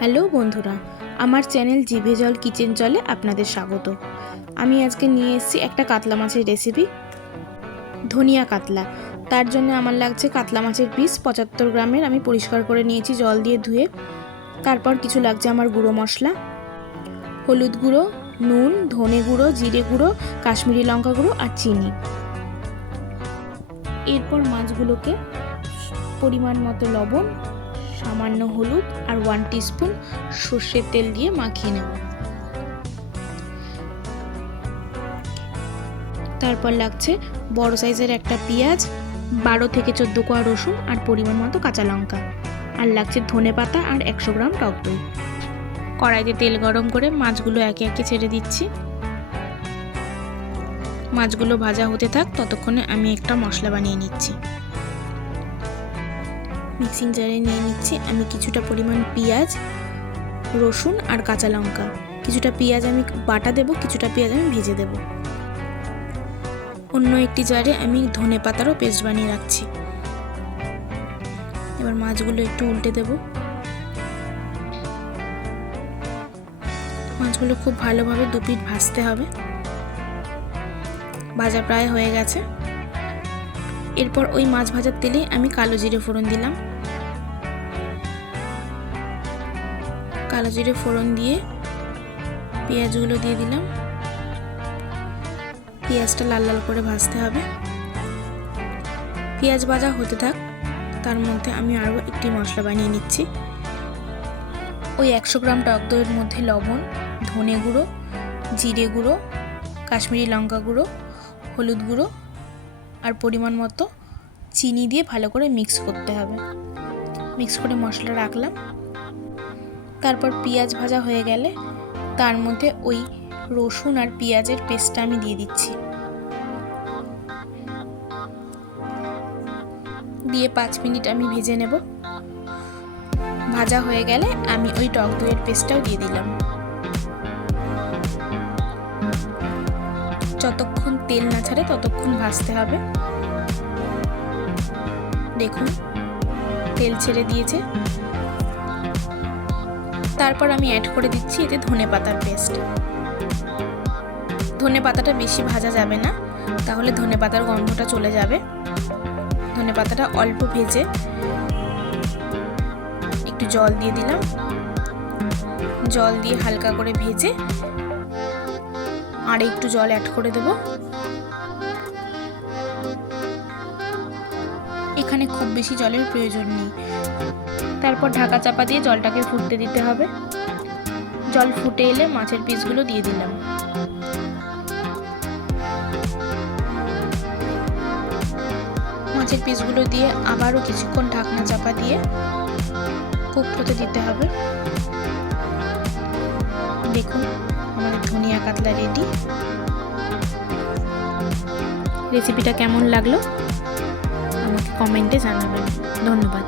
Hello বন্ধুরা, আমার channel জিভে জল কিচেন জলে আপনাদের স্বাগত। আমি আজকে নিয়ে এসেছি একটা কাতলা মাছের রেসিপি, ধনিয়া কাতলা। তার জন্য আমার লাগছে কাতলা মাছের পিস 75 গ্রামের। আমি পরিষ্কার করে নিয়েছি জল দিয়ে ধুয়ে। তারপর কিছু লাগছে আমার গুঁড়ো মশলা, হলুদ গুঁড়ো, নুন, ধনে গুঁড়ো, জিরে গুঁড়ো, কাশ্মীরি লঙ্কা গুঁড়ো আর চিনি। এরপর মাছগুলোকে পরিমাণ মতো লবণ, সামান্য হলুদ আর 1 টিস্পুন সর্ষের তেল দিয়ে মাখিয়ে নেব। তারপর লাগছে বড় সাইজের একটা পেঁয়াজ, 12 থেকে 14 কোয়া রসুন আর পরিমাণ মতো কাঁচা লঙ্কা। আর লাগছে ধনেপাতা আর 100 গ্রাম টক দই। কড়াইতে তেল গরম করে মাছগুলো একে একে ছেড়ে দিচ্ছি। মাছগুলো ভাজা হতে থাক, ততক্ষণে আমি একটা মশলা বানিয়ে নিচ্ছি। মিক্সিং জারে নিয়ে নিচ্ছি আমি কিছুটা পরিমাণ পেঁয়াজ, রসুন আর কাঁচা লঙ্কা। কিছুটা পেঁয়াজ আমি বাটা দেব, কিছুটা পেঁয়াজ আমি ভেজে দেব। অন্য একটি জারে আমি ধনেপাতারও পেস্ট বানিয়ে রাখছি। এবার মাছগুলো একটু উল্টে দেব। মাছগুলো খুব ভালোভাবে দুপিঠ ভাজতে হবে। ভাজা প্রায় হয়ে গেছে। এরপর ওই মাছ ভাজার তেলে আমি কালো জিরে ফোড়ন দিলাম। কালো জিরে ফোড়ন দিয়ে পেঁয়াজগুলো দিয়ে দিলাম। পেঁয়াজটা লাল লাল করে ভাজতে হবে। পেঁয়াজ ভাজা হতে থাক, তার মধ্যে আমি আরও একটি মশলা বানিয়ে নিচ্ছি। ওই 100 গ্রাম টক দইয়ের মধ্যে লবণ, ধনে গুঁড়ো, জিরে গুঁড়ো, কাশ্মীরি লঙ্কা গুঁড়ো, হলুদ গুঁড়ো আর পরিমাণ মতো চিনি দিয়ে ভালো করে মিক্স করতে হবে। মিক্স করে মশলা রাখলাম। তারপর পেঁয়াজ ভাজা হয়ে গেলে তার মধ্যে ওই রসুন আর পেঁয়াজের পেস্টটা আমি দিয়ে দিচ্ছি। দিয়ে 5 মিনিট আমি ভেজে নেব। ভাজা হয়ে গেলে আমি ওই টক দইয়ের পেস্টটাও দিয়ে দিলাম। যতক্ষণ তেল না ছাড়ে ততক্ষণ ভাজতে হবে। দেখুন তেল ছেড়ে দিয়েছে। তারপর আমি অ্যাড করে দিচ্ছি এতে ধনেপাতার পেস্ট। ধনেপাতাটা বেশি ভাজা যাবে না, তাহলে ধনেপাতার গন্ধটা চলে যাবে। ধনেপাতাটা অল্প ভেজে একটু জল দিয়ে দিলাম। জল দিয়ে হালকা করে ভেজে আর একটু জল অ্যাড করে দেব। এখানে খুব বেশি জলের প্রয়োজন নেই। তারপর ঢাকা চাপা দিয়ে জলটাকে ফুটতে দিতে হবে। জল ফুটে এলে মাছের পিসগুলো দিয়ে দিলাম। মাছের পিসগুলো দিয়ে আবারও কিছুক্ষণ ঢাকনা চাপা দিয়ে কুক হতে দিতে হবে। দেখুন আমাদের ধনিয়া কাতলা রেডি। রেসিপিটা কেমন লাগলো আমাকে কমেন্টে জানাবেন। ধন্যবাদ।